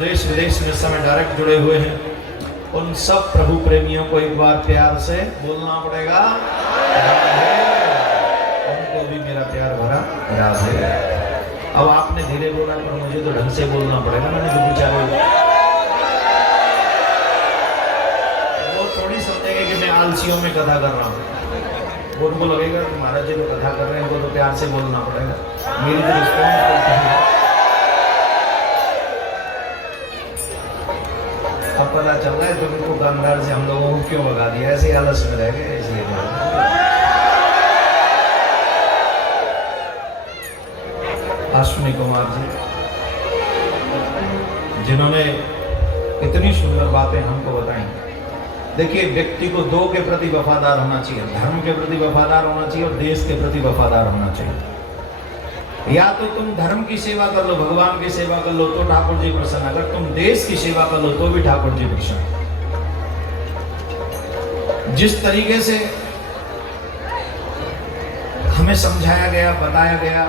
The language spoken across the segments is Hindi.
देश विदेश में समय डायरेक्ट जुड़े हुए हैं, उन सब प्रभु प्रेमियों को एक बार प्यार से बोलना पड़ेगा, उनको भी मेरा प्यार भरा राधे। अब आपने धीरे बोला पर मुझे तो ढंग से बोलना पड़ेगा, मैंने जो बेचारे वो थोड़ी समझेंगे कि मैं आलसियों में कथा कर रहा हूँ, उनको लगेगा कि महाराज जी तो कथा कर रहे हैं, उनको तो प्यार से बोलना पड़ेगा। मेरी तो रिस्पॉन्स अब पता चल रहा है तो उनको दुकानदार से हम लोगों को क्यों भगा दिया, ऐसे आलस में रह गए इसलिए। अश्विनी कुमार जी जिन्होंने इतनी सुंदर बातें हमको बताई। देखिए, व्यक्ति को दो के प्रति वफादार होना चाहिए, धर्म के प्रति वफादार होना चाहिए और देश के प्रति वफादार होना चाहिए। या तो तुम धर्म की सेवा कर लो, भगवान की सेवा कर लो तो ठाकुर जी प्रसन्न, अगर तुम देश की सेवा कर लो तो भी ठाकुर जी प्रसन्न। जिस तरीके से हमें समझाया गया, बताया गया,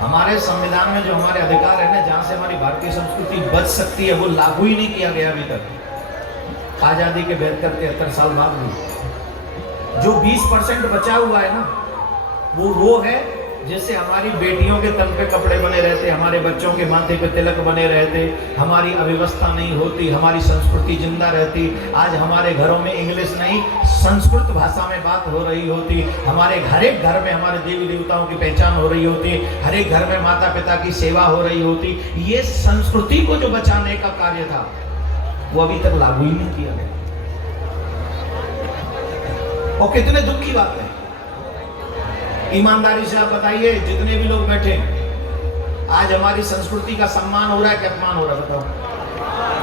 हमारे संविधान में जो हमारे अधिकार है ना, जहां से हमारी भारतीय संस्कृति बच सकती है, वो लागू ही नहीं किया गया अभी तक। आजादी के 72-73 साल बाद भी जो 20% बचा हुआ है ना, वो है जिससे हमारी बेटियों के तन पे कपड़े बने रहते, हमारे बच्चों के माथे पे तिलक बने रहते, हमारी अव्यवस्था नहीं होती, हमारी संस्कृति जिंदा रहती। आज हमारे घरों में इंग्लिश नहीं, संस्कृत भाषा में बात हो रही होती, हमारे हर एक घर में हमारे देवी देवताओं की पहचान हो रही होती, हर एक घर में माता पिता की सेवा हो रही होती। ये संस्कृति को जो बचाने का कार्य था वो अभी तक लागू ही नहीं किया गया। और कितने दुख की बात है। ईमानदारी से आप बताइए, जितने भी लोग बैठे, आज हमारी संस्कृति का सम्मान हो रहा है कि अपमान हो रहा है? बताओ,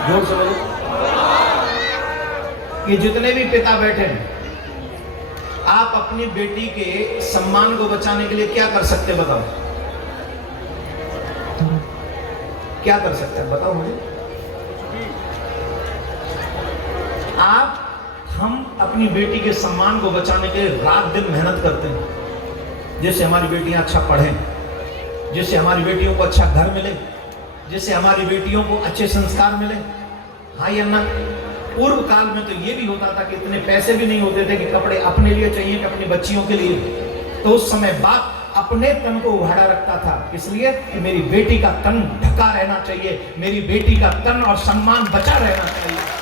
जोर से बोलो। कि जितने भी पिता बैठे, आप अपनी बेटी के सम्मान को बचाने के लिए क्या कर सकते हैं? बताओ, क्या कर सकते हैं? बताओ मुझे। हम अपनी बेटी के सम्मान को बचाने के लिए रात दिन मेहनत करते हैं, जिससे हमारी बेटियां अच्छा पढ़ें, जिससे हमारी बेटियों को अच्छा घर मिले, जिससे हमारी बेटियों को अच्छे संस्कार मिले। हाँ या ना? पूर्व काल में तो ये भी होता था कि इतने पैसे भी नहीं होते थे कि कपड़े अपने लिए चाहिए कि अपनी बच्चियों के लिए। तो उस समय बाप अपने तन को उघाड़ा रखता था, इसलिए कि मेरी बेटी का तन ढका रहना चाहिए, मेरी बेटी का तन और सम्मान बचा रहना चाहिए।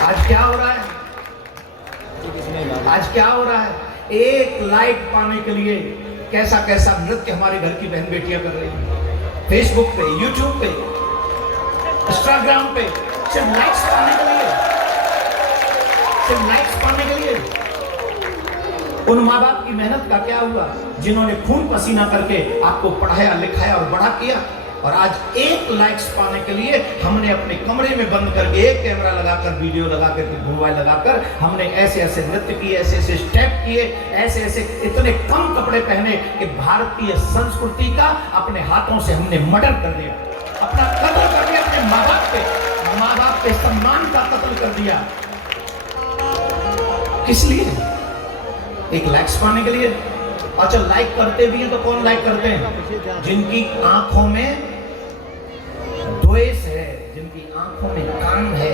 आज क्या हो रहा है? आज क्या हो रहा है? एक लाइक पाने के लिए कैसा कैसा नृत्य हमारे घर की बहन बेटियां कर रही हैं, फेसबुक पे, यूट्यूब पे, इंस्टाग्राम पे, सिर्फ लाइक्स पाने के लिए, सिर्फ लाइक्स पाने के लिए। उन माँ बाप की मेहनत का क्या हुआ, जिन्होंने खून पसीना करके आपको पढ़ाया, लिखाया और बड़ा किया। और आज एक लाइक्स पाने के लिए हमने अपने कमरे में बंद करके एक कैमरा लगाकर, वीडियो लगाकर, मोबाइल लगाकर हमने ऐसे ऐसे नृत्य किए, ऐसे ऐसे स्टेप किए, ऐसे ऐसे इतने कम कपड़े पहने कि भारतीय संस्कृति का अपने हाथों से हमने मर्डर कर दिया, अपना कत्ल कर दिया, अपने माँ बाप के सम्मान का कत्ल कर दिया। किस लिए? एक लाइक्स पाने के लिए। अच्छा, लाइक करते भी हैं तो कौन लाइक करते हैं? जिनकी आंखों में द्वेष है, जिनकी आंखों में काम है,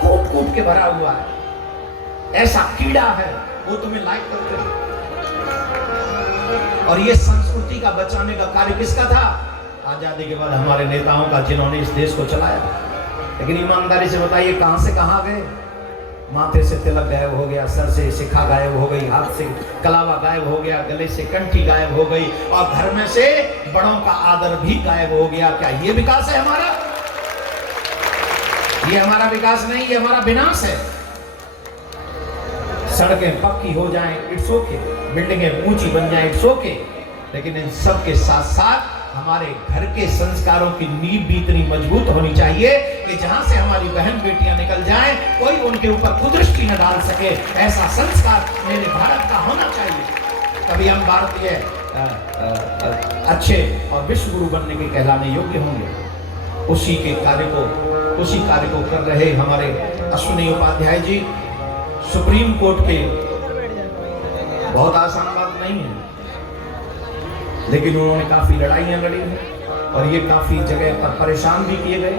कूट कूट के भरा हुआ है, ऐसा कीड़ा है, वो तुम्हें लाइक करते हैं। और ये संस्कृति का बचाने का कार्य किसका था? आजादी के बाद हमारे नेताओं का, जिन्होंने इस देश को चलाया। लेकिन ईमानदारी से बताइए, कहां से कहां गए? माथे से तिलक गायब हो गया, सर से शिखा गायब हो गई, हाथ से कलावा गायब हो गया, गले से कंठी गायब हो गई, और घर में से बड़ों का आदर भी गायब हो गया। क्या ये विकास है हमारा? ये हमारा विकास नहीं, ये हमारा विनाश है। सड़कें पक्की हो जाएं, इट्स ओके, बिल्डिंगें ऊंची बन जाएं, इट्स ओके, लेकिन इन सब के साथ साथ हमारे घर के संस्कारों की नींव भी इतनी मजबूत होनी चाहिए कि जहां से हमारी बहन बेटियां निकल जाएं, कोई उनके ऊपर कुदृष्टि न डाल सके। ऐसा संस्कार मेरे भारत का होना चाहिए। तभी हम भारतीय अच्छे और विश्व गुरु बनने के कहलाने योग्य होंगे। उसी कार्य को कर रहे हमारे अश्विनी उपाध्याय जी सुप्रीम कोर्ट के, बहुत आसान बात नहीं है, लेकिन उन्होंने काफी लड़ाइयां लड़ी हैं और ये काफी जगह पर परेशान भी किए गए,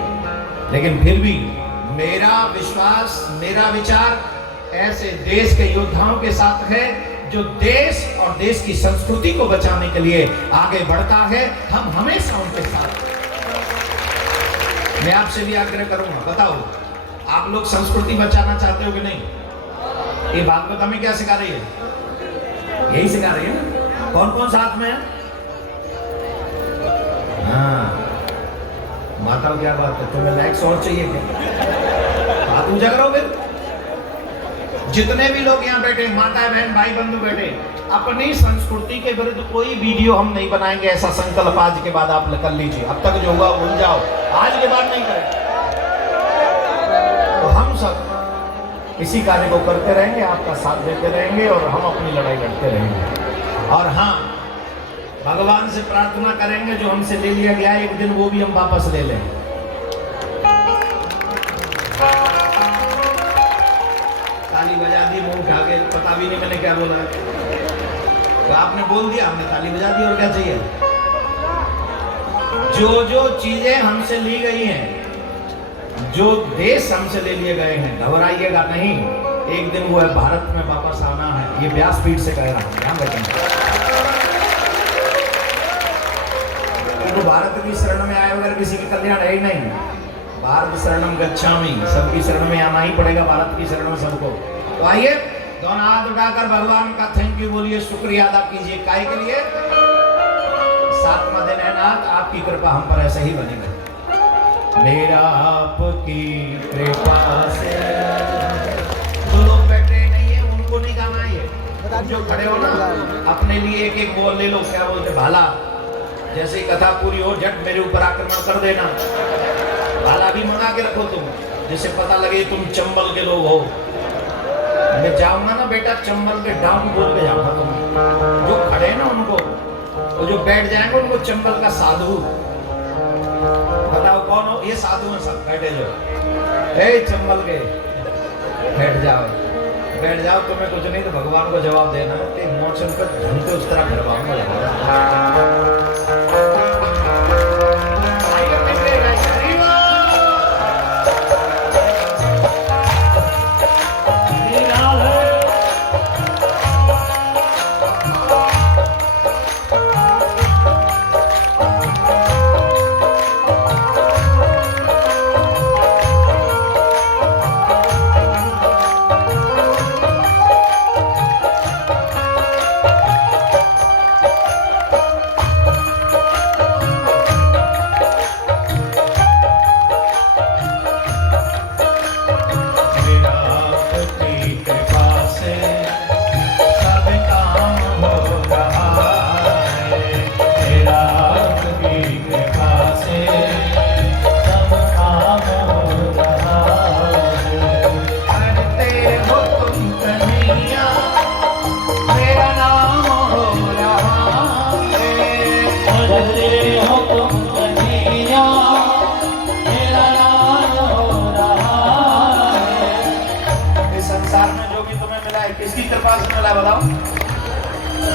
लेकिन फिर भी मेरा विश्वास, मेरा विचार ऐसे देश के योद्धाओं के साथ है जो देश और देश की संस्कृति को बचाने के लिए आगे बढ़ता है। हम हमेशा उनके साथ। मैं आपसे भी आग्रह करूंगा, बताओ आप लोग संस्कृति बचाना चाहते हो कि नहीं? ये भागवत हमें क्या सिखा रही है? यही सिखा रही है ना। कौन कौन साथ में है? हाँ, माता क्या बात है, तुम्हें लाइक्स और चाहिए क्या? हाथ ऊंचा करो फिर। जितने भी लोग यहाँ बैठे, माता बहन भाई बंधु बैठे, अपनी संस्कृति के विरुद्ध कोई वीडियो हम नहीं बनाएंगे, ऐसा संकल्प आज के बाद आप कर लीजिए। अब तक जो हुआ भूल जाओ, आज के बाद नहीं करें। तो हम सब इसी कार्य को करते रहेंगे, आपका साथ देते रहेंगे और हम अपनी लड़ाई लड़ते रहेंगे। और हाँ, भगवान से प्रार्थना करेंगे जो हमसे ले लिया गया एक दिन वो भी हम वापस ले लें। ताली बजा दी, मुंह उठा के, पता भी नहीं मैंने क्या बोला। तो आपने बोल दिया, हमने ताली बजा दी, और क्या चाहिए? जो जो चीजें हमसे ली गई हैं, जो देश हमसे ले लिए गए हैं, घबराइएगा नहीं, एक दिन वो है भारत में वापस आना है। ये व्यासपीठ से कह रहा हूं, ध्यान रखेंगे। तो भारत की शरण में आए बगैर किसी की कल्याण है ही नहीं। भारत शरणम गच्छामि, सबकी शरण में आना ही पड़ेगा, भारत की शरण में सबको। तो आइए दोनों हाथ उठाकर भगवान का थैंक यू बोलिए, शुक्रिया अदा कीजिए। काय के लिए? 7वां दिन है नाथ, आपकी कृपा हम पर ऐसे ही बनी रहे। मेरा आपकी कृपा से। जो लोग बैठे नहीं है उनको नहीं गाना है, जो खड़े हो ना अपने लिए एक एक बोल ले लो। क्या बोलते? भाला। जैसे कथा पूरी हो झट मेरे ऊपर आक्रमण कर देना। भाला भी मंगा के रखो तुम, जिससे पता लगे तुम चंबल के लोग हो। मैं जाऊंगा ना बेटा चंबल के डाउन बोल के जाऊंगा। तुम जो खड़े ना उनको, वो जो बैठ जाएंगे उनको चंबल का साधु। बताओ कौन हो? ये साधु हैं सब बैठे जो। ए चंबल के बैठ जाओ, बैठ जाओ। तुम्हें कुछ नहीं तो भगवान को जवाब देना है कि मोचन पर धनते उस तरह करवाऊंगा। किसकी कृपा से मिला बताओ?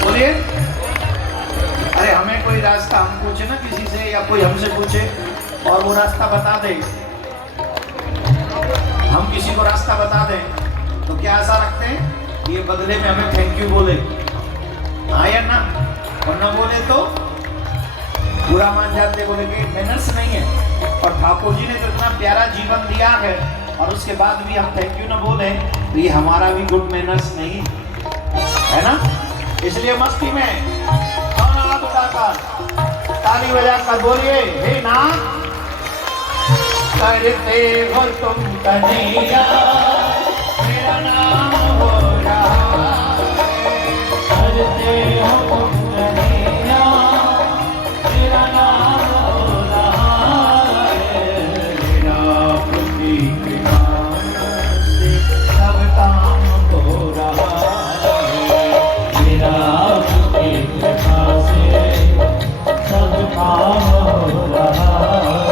बोलिए। अरे हमें कोई रास्ता, हम पूछे ना किसी से या कोई हमसे पूछे और वो रास्ता बता दे, हम किसी को रास्ता बता दें तो क्या आशा रखते हैं? ये बदले में हमें थैंक यू बोले, हाँ या ना? और न बोले तो बुरा मान जाते, बोले कि मैनर्स नहीं है। और ठाकुर जी ने तो इतना प्यारा जीवन दिया है और उसके बाद भी हम थैंक यू न बोले तो ये हमारा भी गुड मैनर्स नहीं है ना। इसलिए मस्ती में दोनों हाथ उठाकर ताली बजाकर बोलिए, हे नाथ करते हो तुम कन्हैया, मेरा नाम हो रहा है। करते हो तुम कन्हैया, मेरा नाम हो रहा है। मेरा आपकी कृपा से सब काम हो रहा है। मेरा आपकी कृपा से सब काम हो रहा है।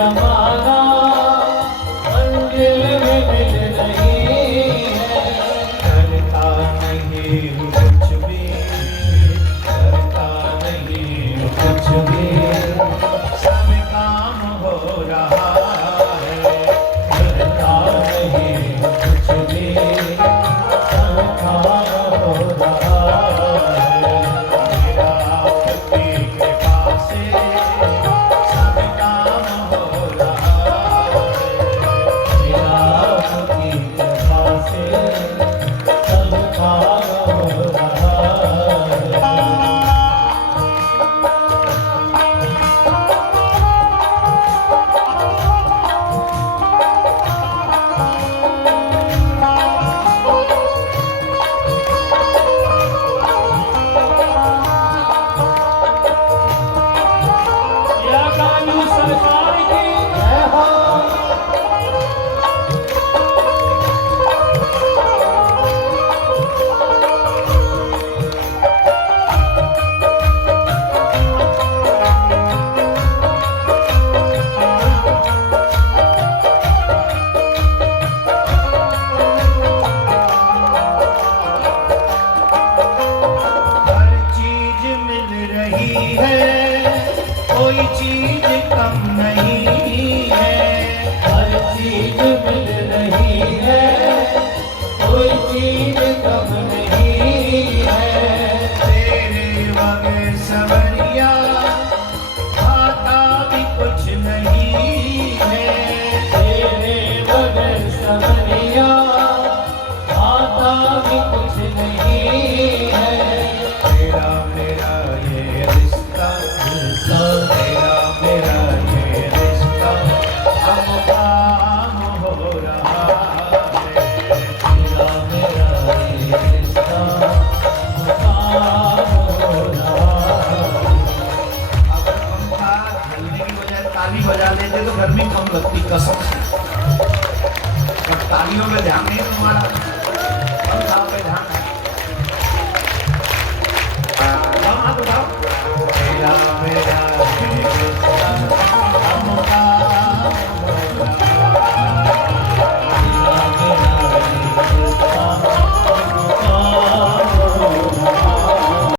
जमाना मंजिल में मिल रही है। करता नहीं कुछ भी, करता नहीं कुछ भी, सब काम हो रहा है। करता नहीं कुछ भी, सब काम हो रहा है। मेरा आपकी कृपा से सब काम हो रहा है। मेरा आपकी कृपा से सब काम हो रहा है। या कानून सरकार की जय हो। हर चीज मिल रही है, कोई चीज कम नहीं है। हर चीज मिल रही है, कोई चीज कम नहीं है। तेरे बगैर सवरिया आता भी कुछ नहीं है। तेरे बगैर सवरिया आता भी कुछ नहीं है। तेरा मेरा ये रिश्ता, तेरा मेरा ये रिश्ता हम काम हो रहा है। तेरा मेरा ये रिश्ता काम हो रहा है। अगर पंखा चलने की बजाय ताली बजा लेते तो गर्मी कम लगती, कसम से। अब तालियों पे ध्यान नहीं तुम्हारा, पंखा पे ध्यान है।